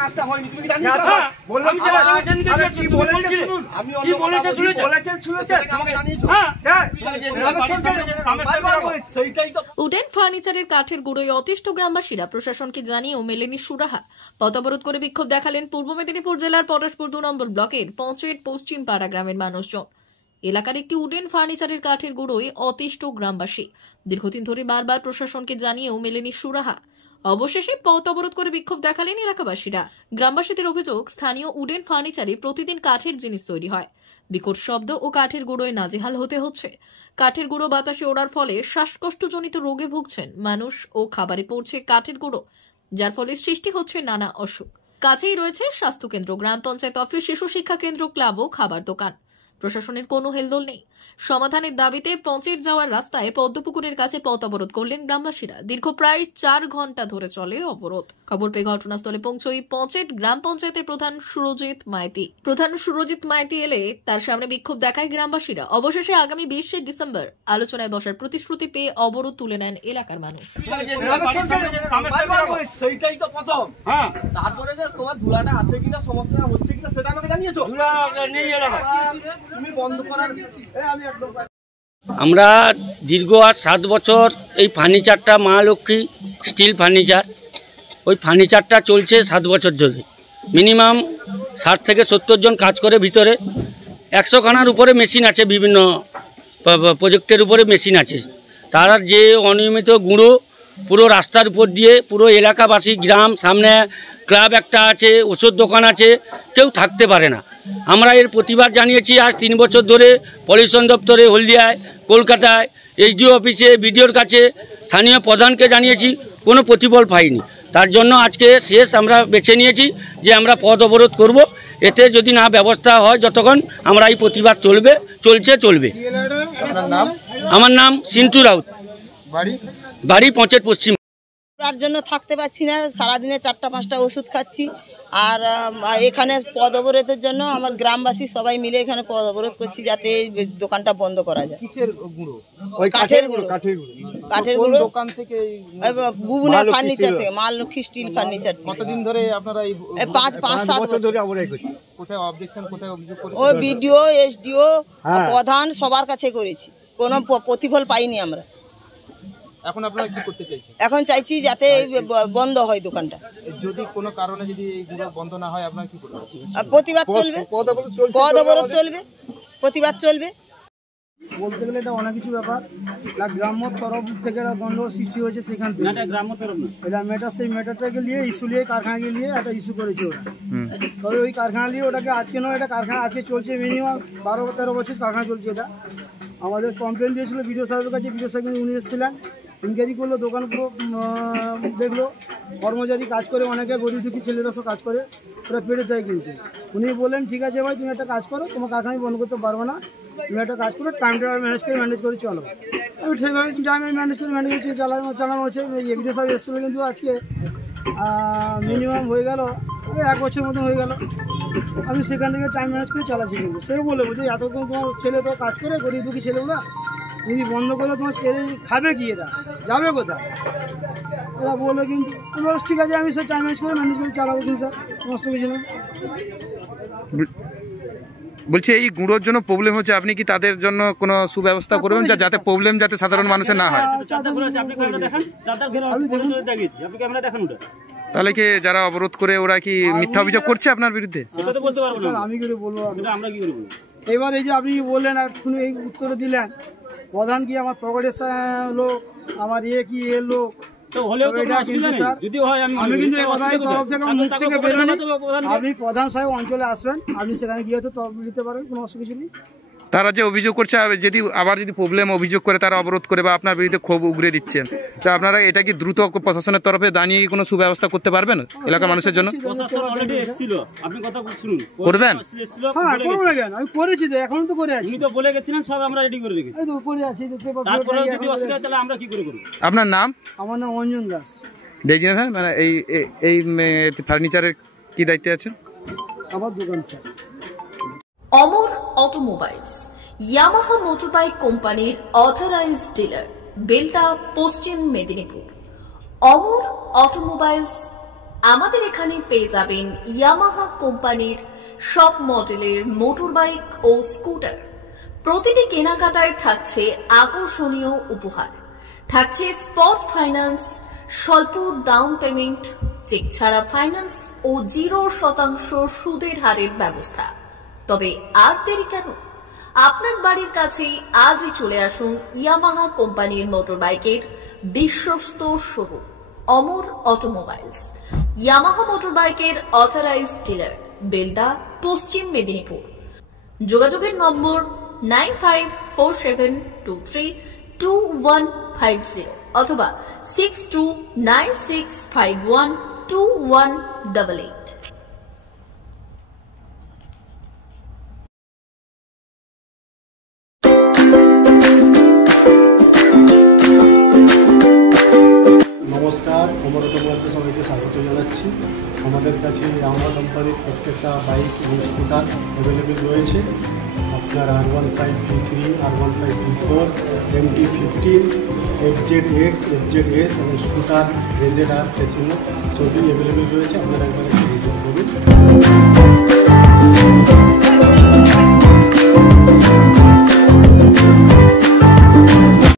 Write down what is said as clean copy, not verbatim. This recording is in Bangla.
কাজটা হয়নি তুমি কি জানিস? বললাম কি বলেছেন শুনুন, আমি কি বলেছেন শুনেছেন আমাকে জানিয়েছো। হ্যাঁ সেইটাই তো। উডেন ফার্নিচারের কাঠের গুঁড়োয় অতিষ্ঠ গ্রামবাসীরা প্রশাসনকে জানিয়েও মেলেনি সুরাহা। পথ অবরোধ করে বিক্ষোভ দেখালেন পূর্ব মেদিনীপুর জেলার পলাশপুর 2 নম্বর ব্লকের পঞ্চায়েত পশ্চিম পাড়া গ্রামের মানুষজন। এলাকার একটি উডেন ফার্নিচারের কাঠের গুঁড়োয় অতিষ্ঠ গ্রামবাসী। দীর্ঘদিন ধরে বারবার প্রশাসনকে জানিয়েও মেলেনি সুরাহা। অবশেষে পথ অবরোধ করে বিক্ষোভ দেখালেন এলাকাবাসীরা। গ্রামবাসীদের অভিযোগ, স্থানীয় উডেন ফার্নিচারে প্রতিদিন কাঠের জিনিস তৈরি হয়। বিকট শব্দ ও কাঠের গুঁড়োয় নাজেহাল হতে হচ্ছে। কাঠের গুঁড়ো বাতাসে ওড়ার ফলে শ্বাসকষ্টজনিত রোগে ভুগছেন মানুষ ও খাবারে পড়ছে কাঠের গুঁড়ো, যার ফলে সৃষ্টি হচ্ছে নানা অসুখ। কাছেই রয়েছে স্বাস্থ্যকেন্দ্র, গ্রাম পঞ্চায়েত অফিস, শিশু শিক্ষা কেন্দ্র, ক্লাব ও খাবার দোকান। প্রশাসনের কোনো হেলদোল নেই। সমাধানের দাবিতে পঞ্চায়েত যাওয়ার রাস্তায় পদ্মপুকুরের কাছে পথ অবরোধ করলেন গ্রামবাসীরা। দীর্ঘ প্রায় 4 ঘন্টা ধরে চলে অবরোধ। খবর পেয়ে ঘটনাস্থলে পৌঁছই পঞ্চায়েত গ্রাম পঞ্চায়েতের প্রধান সুরজিৎ মাইতি এলে তার সামনে বিক্ষোভ দেখায় গ্রামবাসীরা। অবশেষে আগামী 20 ডিসেম্বর আলোচনায় বসার প্রতিশ্রুতি পেয়ে অবরোধ তুলে নেন এলাকার মানুষ। সেইটাই তো প্রথম। তারপরে যে তোমার ধুলাটা আছে কিনা, সমস্যা হচ্ছে কিনা সেটা আমাকে জানিয়েছো। আমরা দীর্ঘ 7 বছর এই ফার্নিচারটা মা লক্ষ্মী স্টিল ফার্নিচার, ওই ফার্নিচারটা চলছে 7 বছর ধরে। মিনিমাম 60 থেকে 70 জন কাজ করে ভিতরে। 100 খানার উপরে মেশিন আছে, বিভিন্ন প্রজেক্টের উপরে মেশিন আছে। তার যে অনিয়মিত গুঁড়ো পুরো রাস্তার উপর দিয়ে পুরো এলাকাবাসী, গ্রাম সামনে ক্লাব একটা আছে, ওষুধ দোকান আছে, কেউ থাকতে পারে না। আমরা এর প্রতিবাদ জানিয়েছি আজ 3 বছর ধরে পলিউশন দপ্তরে, হলদিয়ায়, কলকাতায়, এসডিও অফিসে, বিডিওর কাছে, স্থানীয় প্রধানকে জানিয়েছি, কোনো প্রতিফল পাইনি। তার জন্য আজকে শেষ আমরা বেছে নিয়েছি যে আমরা পথ অবরোধ করব। এতে যদি না ব্যবস্থা হয়, যতক্ষণ আমরা এই প্রতিবাদ চলবে। আমার নাম সিন্টু রাউত, বাড়ি পঞ্চায়েত পশ্চিম। তার জন্য থাকতে পারছি না, সারাদিনে 4টা-5টা ওষুধ খাচ্ছি। আর এখানে পদ অবরোধের জন্য আমার গ্রামবাসী সবাই মিলে এখানে পদ অবরোধ করছি, যাতে দোকানটা বন্ধ করা যায়। কিসের গুঁড়ো? ওই কাঠের গুঁড়ো দোকান থেকে, বুবনা ফার্নিচার থেকে, মা লক্ষ্মী স্টিল ফার্নিচার থেকে। কতদিন ধরে আপনারা এই 5-7 বছর ধরে অবরোধ করছেন? কোথায় অবজেকশন, কোথায় অভিযোগ করেছেন? ওই বিডিও, এসডিও, প্রধান সবার কাছে করেছি, কোনো প্রতিফল পাইনি আমরা। এখন আপনারা কি করতে চাইছেন? এখন চাইছি যাতে বন্ধ হয় দোকানটা। যদি কোনো কারণে যদি এই গুঁড়ো বন্ধ না হয়, আপনারা কি করবেন? প্রতিবাদ চলবে, পদ অবরোধ চলবে, প্রতিবাদ চলবে। বলতে গেলে এটা অনেক কিছু ব্যাপার। গ্রাম্য তরফ থেকে একটা গন্ডগোল সৃষ্টি হয়েছে, সেখান থেকে এটা মেটার, সেই মেটারটাকে নিয়ে ইস্যু নিয়ে কারখানাকে নিয়ে একটা ইস্যু করেছে ওরা। তবে ওই কারখানা নিয়ে ওটাকে আজকে নয়, এটা কারখানা আজকে চলছে মিনিমাম 12-13 বছর কারখানা চলছে এটা। আমাদের কমপ্লেন দিয়েছিল বিডিও সাহেবের কাছে, বিডিও সাহেব উনি এসেছিলেন, ইনকোয়ারি করলো, দোকান পুরো দেখলো, কর্মচারী কাজ করে, অনেকে গরিব দুঃখী ছেলেরা সব কাজ করে, ওরা পেটে দেয়। কিন্তু উনি বললেন ঠিক আছে ভাই, তুমি একটা কাজ করো, তোমার কারখানা বন্ধ করতে পারবো না, তুমি একটা কাজ করো, টাইমটা ম্যানেজ করে চলো। আমি ঠিকভাবে টাইম ম্যানেজ করে চালানো হচ্ছে। বিডিও সাহেব এসেছিলো, কিন্তু আজকে মিনিমাম হয়ে গেল 1 বছর মতো হয়ে গেল। আমি সেখান থেকে টাইম ম্যানেজ করে চালাচ্ছি। কিন্তু সে বলে যে এতক্ষণ তোমার ছেলে তো কাজ করে, গরিব দুঃখী ছেলেগুলো, যদি বন্ধ করলে তোমার ছেলে খাবে কি, এরা যাবে কোথায়, এরা বলে। কিন্তু ঠিক আছে, আমি সে টাইম ম্যানেজ করে চালাবো, কিন্তু স্যার সমস্যা কিছু না। বলছি এই গুঁড়োর জন্য প্রবলেম হচ্ছে, আপনি কি তাদের জন্য কোনো সুব্যবস্থা করবেন যাতে প্রবলেম যাতে সাধারণ মানুষের না হয়? তাহলে কি যারা অবরোধ করে ওরা কি মিথ্যা অভিযোগ করছে আপনার বিরুদ্ধে? আমি কি বলবো, এবার এই যে আপনি বললেন, এখন এই উত্তর দিলেন, প্রধান কি আমার পকেটের লোক, আমার কি লোক, আপনি প্রধান সাহেব অঞ্চলে আসবেন, আপনি সেখানে গিয়ে তো তরফ দিতে পারেন, কোনো অসুবিধা নেই। তারা যে অভিযোগ করছে, যদি আবার প্রবলেম অভিযোগ করে তারা অবরোধ করে বা আপনার বিরুদ্ধে ক্ষোভ উগরে দিচ্ছেন, তো আপনারা এটা কি দ্রুত প্রশাসনের তরফে দাঁড়িয়ে কোনো সুব্যবস্থা করতে পারবেন এলাকার মানুষের জন্য? করবেন? আমি করেছি তো, এখন তো করে আছি। আপনার নাম? আমার নাম অঞ্জন দাস। মানে এই ফার্নিচারের কি দায়িত্বে আছেন? আমার দোকান স্যার। অমর অটোমোবাইলস, ইয়ামাহা মোটরবাইক কোম্পানির অথরাইজড ডিলার, বেলদা, পশ্চিম মেদিনীপুর। অমর অটোমোবাইলস আমাদের এখানে পেয়ে যাবেন ইয়ামাহা কোম্পানির সব মডেলের মোটর বাইক ও স্কুটার। প্রতিটি কেনাকাটায় থাকছে আকর্ষণীয় উপহার, থাকছে স্পট ফাইন্যান্স, স্বল্প ডাউন পেমেন্ট, চেক ছাড়া ফাইন্যান্স ও 0% সুদের হারের ব্যবস্থা। তবে আর দেরি কেন, আপনার বাড়ির কাছেই আজই চলে আসুন ইয়ামাহা কোম্পানির মোটর বাইকের বিশ্বস্ত শোরুম অমর অটোমোবাইলস। ইয়ামাহা মোটর বাইকের অথরাইজড ডিলার, বেলদা, পশ্চিম মেদিনীপুর। যোগাযোগের নম্বর 9547232150 অথবা 6296512188। নমস্কার, অমর অটোমোবাইলসে সবাইকে স্বাগত জানাচ্ছি। আমাদের কাছে ইয়ামাহা কোম্পানির প্রত্যেকটা বাইক এবং স্কুটার অ্যাভেলেবেল রয়েছে। আপনার R15V3, R15V4, MT15, FZX, FZS এবং স্কুটার, RZR, ফেসিনো সবই অ্যাভেলেবেল রয়েছে। আপনারা একবার ভিজিট করুন।